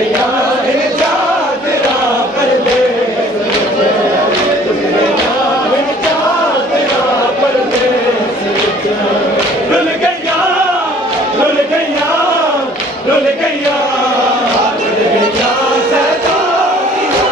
गया इन चादरा परदेस विच, टुट गया इन चादरा परदेस विच। रुल गया रुल गया रुल गया रुल गया सैतानिया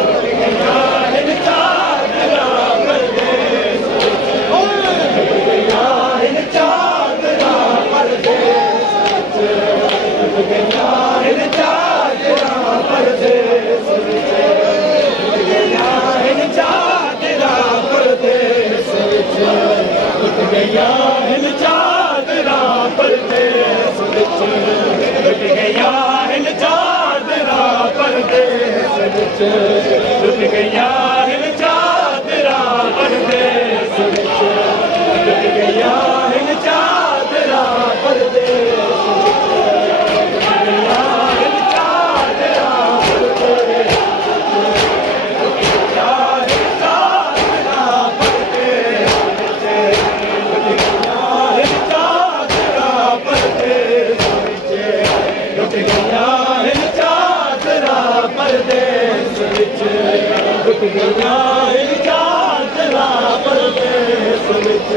टुट गया इन चादरा परदेस विच, टुट गया इन चादरा परदेस विच, टुट गया इन चादरा परदेस विच, टुट गया इन चादरा परदेस विच, टुट गया इन चादरा परदेस विच, टुट गया इन चादरा परदेस विच, टुट गया इन चादरा परदेस विच।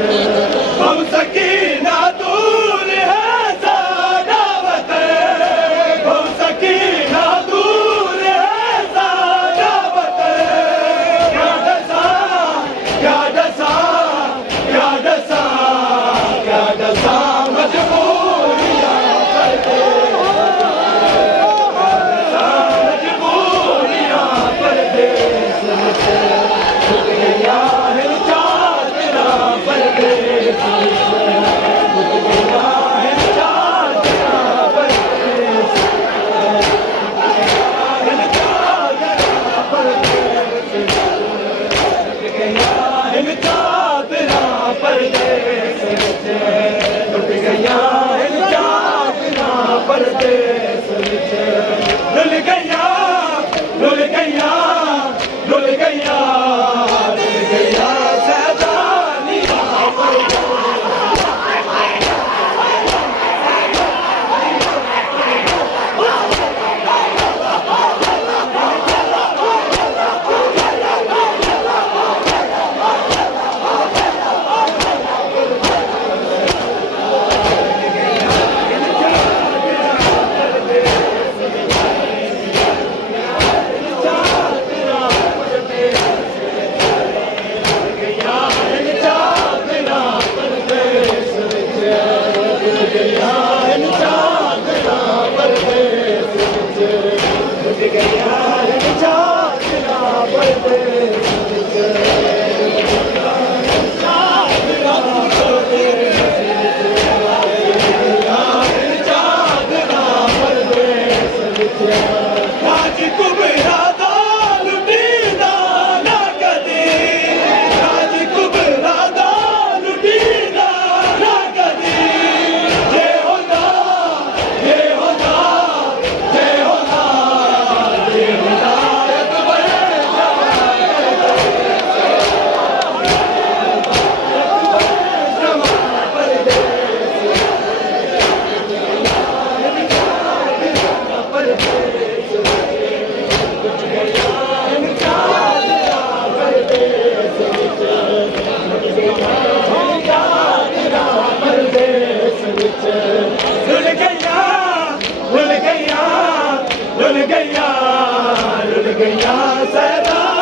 हम सकीना दूर है साडा वतन, हम सकीना दूर है साडा वतन। क्या दसा क्या दसा क्या दसा क्या दसा मजबूरियां करते, टुट गया इन चादरा परदेस विच, टुट गया इन चादरा परदेस विच, इन चादरा परदेस विच, टुट गया इन चादरा परदेस विच, टुट गया इन चादरा परदेस विच। रुल गया रुल गया रुल गया रुल गया सैतानिया रुल गया सैदा